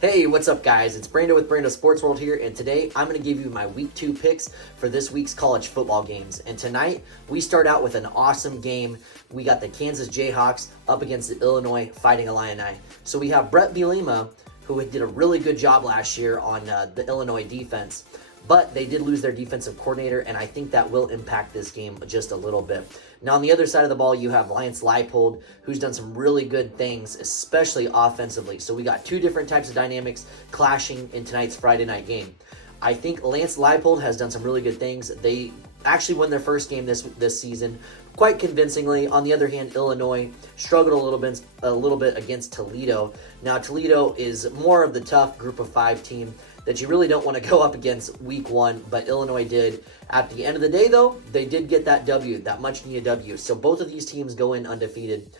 Hey, what's up, guys? It's Brando with Brando Sports World here, and today I'm going to give you my Week 2 picks for this week's college football games. And tonight, we start out with an awesome game. We got the Kansas Jayhawks up against the Illinois Fighting Illini. So we have Brett Bielema, who did a really good job last year on the Illinois defense. But they did lose their defensive coordinator, and I think that will impact this game just a little bit. Now, on the other side of the ball, you have Lance Leipold, who's done some really good things, especially offensively. So we got two different types of dynamics clashing in tonight's Friday night game. I think Lance Leipold has done some really good things. They actually won their first game this season quite convincingly. On the other hand, Illinois struggled a little bit against Toledo. Now, Toledo is more of the tough Group of 5 team that you really don't want to go up against week 1, but Illinois did. At the end of the day, though, they did get that W, that much-needed W. So both of these teams go in undefeated.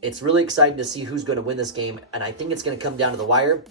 It's really exciting to see who's going to win this game, and I think it's going to come down to the wire.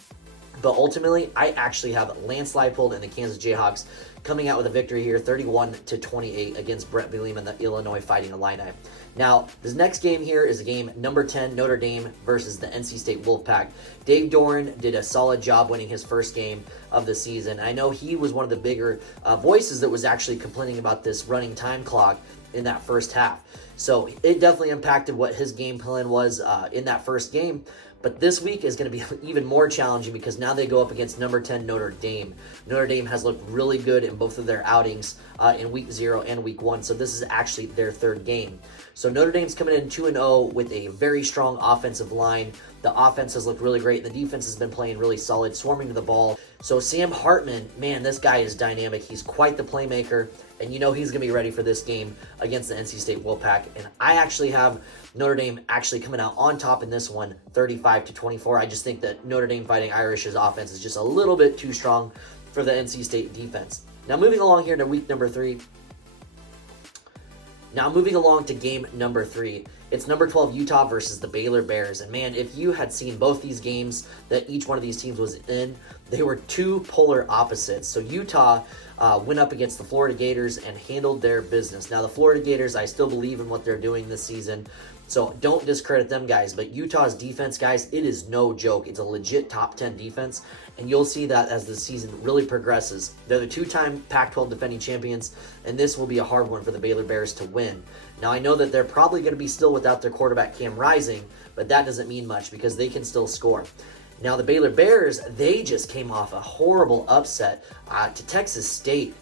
But ultimately, I actually have Lance Leipold and the Kansas Jayhawks coming out with a victory here, 31-28 against Brett Bielema and the Illinois Fighting Illini. Now, this next game here is a game number 10, Notre Dame versus the NC State Wolfpack. Dave Doran did a solid job winning his first game of the season. I know he was one of the bigger voices that was actually complaining about this running time clock in that first half. So it definitely impacted what his game plan was in that first game. But this week is going to be even more challenging because now they go up against number 10 Notre Dame. Notre Dame has looked really good in both of their outings in week 0 and week 1. So this is actually their third game. So Notre Dame's coming in 2-0 with a very strong offensive line. The offense has looked really great. The defense has been playing really solid, swarming to the ball. So Sam Hartman, man, this guy is dynamic. He's quite the playmaker. And you know he's going to be ready for this game against the NC State Wolfpack. And I actually have Notre Dame actually coming out on top in this one, 35-24. I just think that Notre Dame Fighting Irish's offense is just a little bit too strong for the NC State defense. Now moving along here to week number 3. Now moving along to game number 3. It's number 12 Utah versus the Baylor Bears. And man, if you had seen both these games that each one of these teams was in, they were two polar opposites. So Utah went up against the Florida Gators and handled their business. Now the Florida Gators, I still believe in what they're doing this season. So don't discredit them, guys. But Utah's defense, guys, it is no joke. It's a legit top 10 defense. And you'll see that as the season really progresses. They're the two-time Pac-12 defending champions. And this will be a hard one for the Baylor Bears to win. Now, I know that they're probably going to be still without their quarterback, Cam Rising. But that doesn't mean much because they can still score. Now, the Baylor Bears, they just came off a horrible upset to Texas State.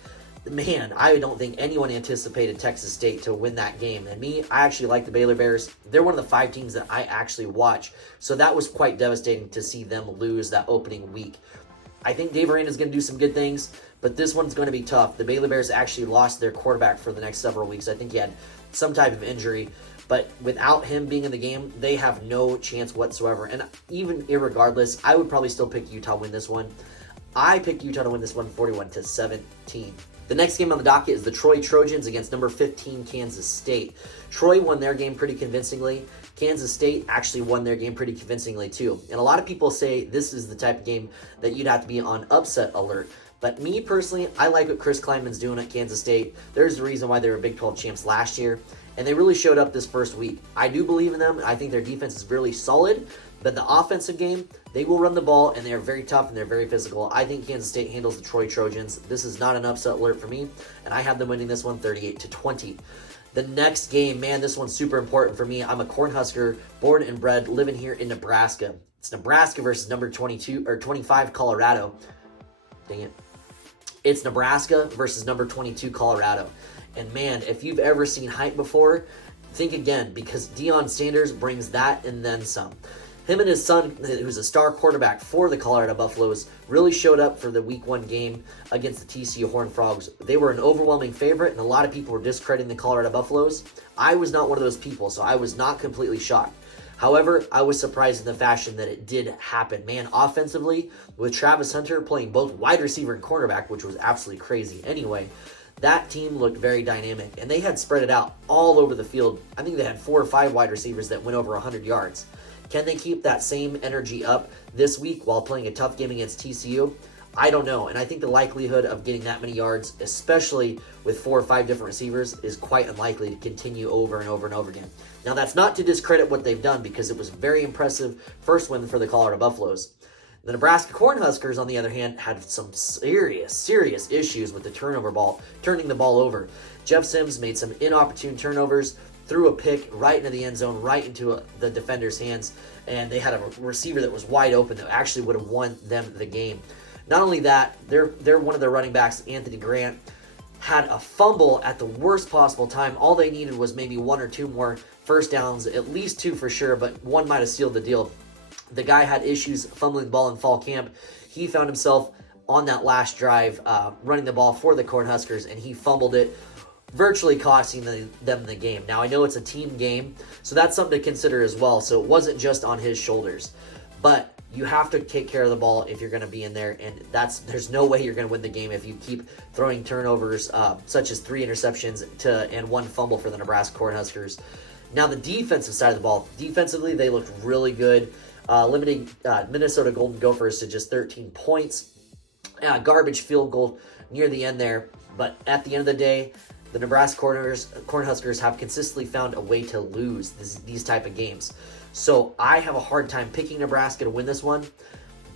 Man, I don't think anyone anticipated Texas State to win that game. And me, I actually like the Baylor Bears. They're one of the 5 teams that I actually watch. So that was quite devastating to see them lose that opening week. I think Dave Aranda is going to do some good things, but this one's going to be tough. The Baylor Bears actually lost their quarterback for the next several weeks. I think he had some type of injury. But without him being in the game, they have no chance whatsoever. And even irregardless, I would probably still pick Utah to win this one. I picked Utah to win this one 41-17. The next game on the docket is the Troy Trojans against number 15 Kansas State. Troy won their game pretty convincingly. Kansas State actually won their game pretty convincingly too. And a lot of people say this is the type of game that you'd have to be on upset alert. But me personally, I like what Chris Kleinman's doing at Kansas State. There's the reason why they were Big 12 champs last year. And they really showed up this first week. I do believe in them. I think their defense is really solid. But the offensive game, they will run the ball, and they are very tough, and they're very physical. I think Kansas State handles the Troy Trojans. This is not an upset alert for me, and I have them winning this one 38-20. The next game, man, this one's super important for me. I'm a Cornhusker, born and bred, living here in Nebraska. It's Nebraska versus number 25 Colorado. Dang it. It's Nebraska versus number 22 Colorado. And man, if you've ever seen hype before, think again, because Deion Sanders brings that and then some. Him and his son, who's a star quarterback for the Colorado Buffaloes, really showed up for the Week 1 game against the TCU Horned Frogs. They were an overwhelming favorite, and a lot of people were discrediting the Colorado Buffaloes. I was not one of those people, so I was not completely shocked. However, I was surprised in the fashion that it did happen. Man, offensively, with Travis Hunter playing both wide receiver and cornerback, which was absolutely crazy anyway, that team looked very dynamic, and they had spread it out all over the field. I think they had 4 or 5 wide receivers that went over 100 yards. Can they keep that same energy up this week while playing a tough game against TCU? I don't know, and I think the likelihood of getting that many yards, especially with 4 or 5 different receivers, is quite unlikely to continue over and over and over again. Now, that's not to discredit what they've done because it was very impressive first win for the Colorado Buffaloes. The Nebraska Cornhuskers, on the other hand, had some serious issues with the turnover ball, turning the ball over. Jeff Sims made some inopportune turnovers, threw a pick right into the end zone, right into the defender's hands, and they had a receiver that was wide open that actually would have won them the game. Not only that, they're one of their running backs, Anthony Grant, had a fumble at the worst possible time. All they needed was maybe 1 or 2 more first downs, at least 2 for sure, but 1 might have sealed the deal. The guy had issues fumbling the ball in fall camp. He found himself on that last drive running the ball for the Cornhuskers, and he fumbled it, virtually costing them the game. Now, I know it's a team game, so that's something to consider as well. So it wasn't just on his shoulders. But you have to take care of the ball if you're going to be in there, and there's no way you're going to win the game if you keep throwing turnovers, such as 3 interceptions and 1 fumble for the Nebraska Cornhuskers. Now, the defensive side of the ball, defensively, they looked really good, limiting Minnesota Golden Gophers to just 13 points. Garbage field goal near the end there, but at the end of the day, the Nebraska Cornhuskers have consistently found a way to lose these type of games. So I have a hard time picking Nebraska to win this one,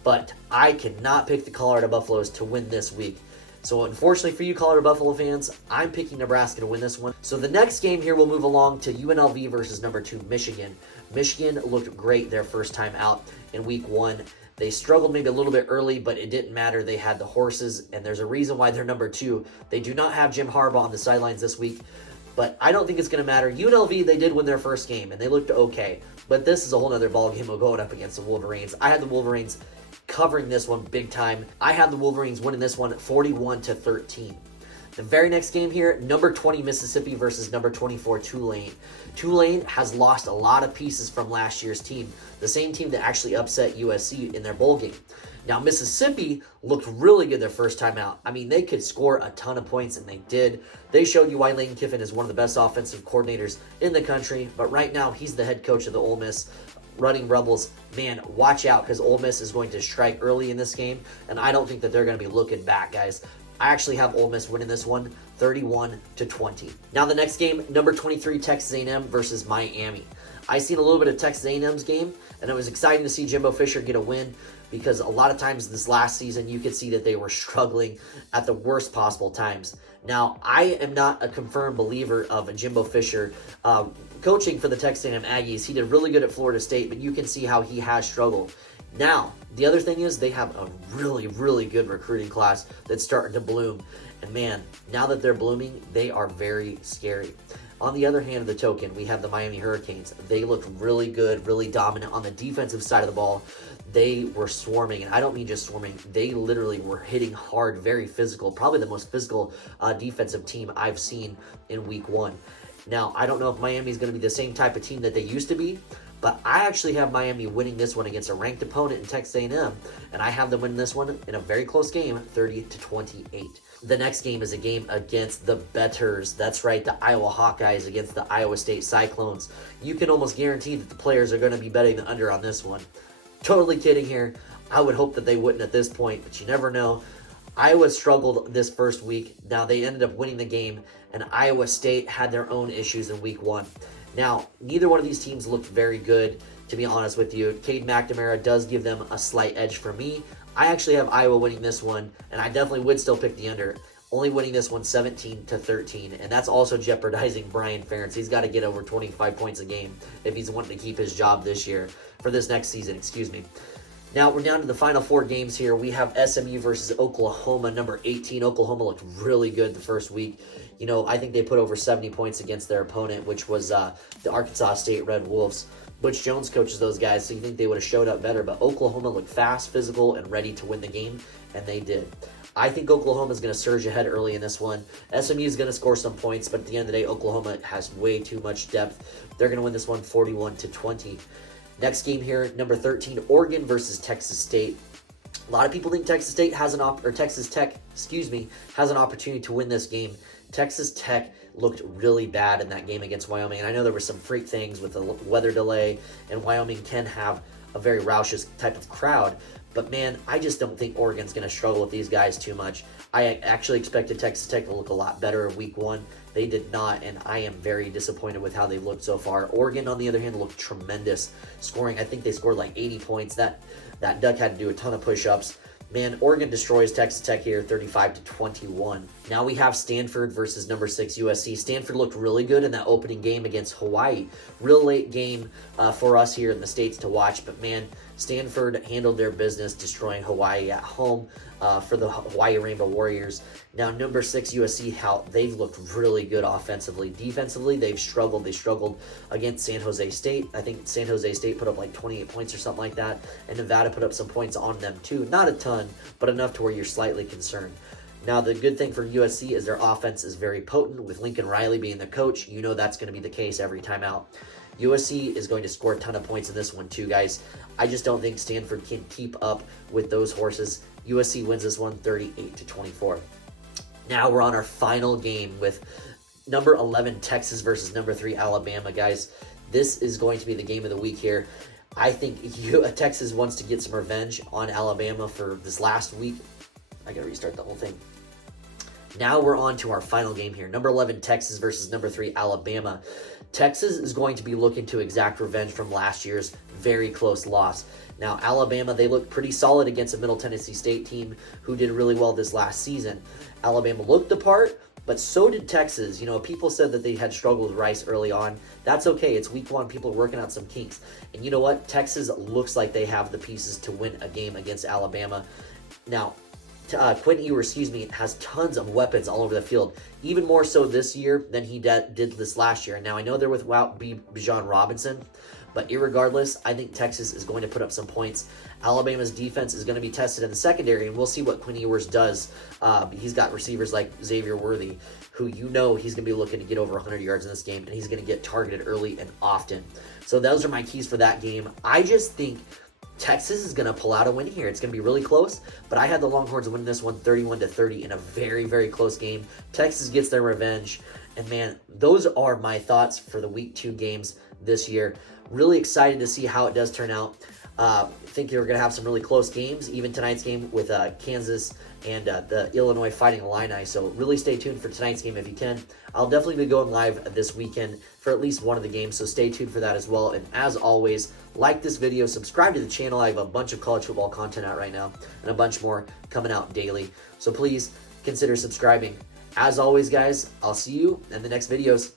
but I cannot pick the Colorado Buffaloes to win this week. So unfortunately for you Colorado Buffalo fans, I'm picking Nebraska to win this one. So the next game here, we'll move along to UNLV versus number 2 Michigan. Michigan looked great their first time out in week 1. They struggled maybe a little bit early, but it didn't matter. They had the horses, and there's a reason why they're number 2. They do not have Jim Harbaugh on the sidelines this week, but I don't think it's going to matter. UNLV, they did win their first game, and they looked okay, but this is a whole other ballgame of going up against the Wolverines. I had the Wolverines covering this one big time. I had the Wolverines winning this one 41-13. The very next game here, number 20 Mississippi versus number 24 Tulane. Tulane has lost a lot of pieces from last year's team, the same team that actually upset USC in their bowl game. Now, Mississippi looked really good their first time out. I mean, they could score a ton of points, and they did. They showed you why Lane Kiffin is one of the best offensive coordinators in the country, but right now he's the head coach of the Ole Miss Running Rebels. Man, watch out, because Ole Miss is going to strike early in this game, and I don't think that they're going to be looking back, guys. I actually have Ole Miss winning this one 31-20. Now the next game, number 23 Texas A&M versus Miami. I seen a little bit of Texas A&M's game, and it was exciting to see Jimbo Fisher get a win, because a lot of times this last season you could see that they were struggling at the worst possible times. Now, I am not a confirmed believer of Jimbo Fisher coaching for the Texas A&M Aggies. He did really good at Florida State, but you can see how he has struggled. Now, the other thing is they have a really good recruiting class that's starting to bloom. And man, now that they're blooming, they are very scary. On the other hand of the token, we have the Miami Hurricanes. They looked really good, really dominant on the defensive side of the ball. They were swarming, and I don't mean just swarming. They literally were hitting hard, very physical, probably the most physical defensive team I've seen in week 1. Now, I don't know if Miami is going to be the same type of team that they used to be, but I actually have Miami winning this one against a ranked opponent in Texas A&M, and I have them winning this one in a very close game, 30-28. The next game is a game against the betters. That's right, the Iowa Hawkeyes against the Iowa State Cyclones. You can almost guarantee that the players are going to be betting the under on this one. Totally kidding here. I would hope that they wouldn't at this point, but you never know. Iowa struggled this first week. Now they ended up winning the game, and Iowa State had their own issues in week 1. Now, neither one of these teams looked very good, to be honest with you. Cade McNamara does give them a slight edge for me. I actually have Iowa winning this one, and I definitely would still pick the under. Only winning this one 17-13, and that's also jeopardizing Brian Ferentz. He's got to get over 25 points a game if he's wanting to keep his job this year, for this next season, excuse me. Now, we're down to the final 4 games here. We have SMU versus Oklahoma, number 18. Oklahoma looked really good the first week. You know, I think they put over 70 points against their opponent, which was the Arkansas State Red Wolves. Butch Jones coaches those guys, so you think they would have showed up better. But Oklahoma looked fast, physical, and ready to win the game, and they did. I think Oklahoma is going to surge ahead early in this one. SMU is going to score some points, but at the end of the day, Oklahoma has way too much depth. They're going to win this one 41-20. Next game here, number 13, Oregon versus Texas State. A lot of people think Texas State has Texas Tech, has an opportunity to win this game. Texas Tech looked really bad in that game against Wyoming, and I know there were some freak things with the weather delay, and Wyoming can have a very raucous type of crowd, But man, I just don't think Oregon's going to struggle with these guys too much. I actually expected Texas Tech to look a lot better in week 1. They did not, and I am very disappointed with how they looked so far. Oregon, on the other hand, looked tremendous, scoring. I think they scored like 80 points. That Duck had to do a ton of push-ups. Man, Oregon destroys Texas Tech here, 35-21. Now we have Stanford versus number 6 USC. Stanford looked really good in that opening game against Hawaii. Real late game for us here in the States to watch, but man, Stanford handled their business, destroying Hawaii at home for the Hawaii Rainbow Warriors. Now, number 6 USC, how they've looked really good offensively. Defensively, they've struggled. They struggled against San Jose State. I think San Jose State put up like 28 points or something like that, and Nevada put up some points on them too. Not a ton, but enough to where you're slightly concerned. Now, the good thing for USC is their offense is very potent. With Lincoln Riley being the coach, you know that's going to be the case every time out. USC is going to score a ton of points in this one too, guys. I just don't think Stanford can keep up with those horses. USC wins this one 38-24. Now we're on our final game with number 11 Texas versus number 3 Alabama, guys. This is going to be the game of the week here. I think Texas wants to get some revenge on Alabama for this last week. I gotta restart the whole thing. Now we're on to our final game here. Number 11 Texas versus number 3 Alabama. Texas is going to be looking to exact revenge from last year's very close loss. Now, Alabama, they looked pretty solid against a Middle Tennessee State team who did really well this last season. Alabama looked the part, but so did Texas. You know, people said that they had struggled with Rice early on. That's okay. It's week 1. People are working out some kinks. And you know what? Texas looks like they have the pieces to win a game against Alabama. Now, Quentin Ewers, has tons of weapons all over the field, even more so this year than he did this last year. Now, I know they're without Bijan Robinson, but irregardless, I think Texas is going to put up some points. Alabama's defense is going to be tested in the secondary, and we'll see what Quentin Ewers does. He's got receivers like Xavier Worthy, who he's going to be looking to get over 100 yards in this game, and he's going to get targeted early and often. So those are my keys for that game. I just think Texas is going to pull out a win here. It's going to be really close, but I had the Longhorns win this one 31-30 in a very, very close game. Texas gets their revenge, and man, those are my thoughts for the Week 2 games this year. Really excited to see how it does turn out. Think you're going to have some really close games, even tonight's game with Kansas and the Illinois Fighting Illini. So really stay tuned for tonight's game if you can. I'll definitely be going live this weekend for at least one of the games, so stay tuned for that as well. And as always, like this video, subscribe to the channel. I have a bunch of college football content out right now and a bunch more coming out daily. So please consider subscribing. As always, guys, I'll see you in the next videos.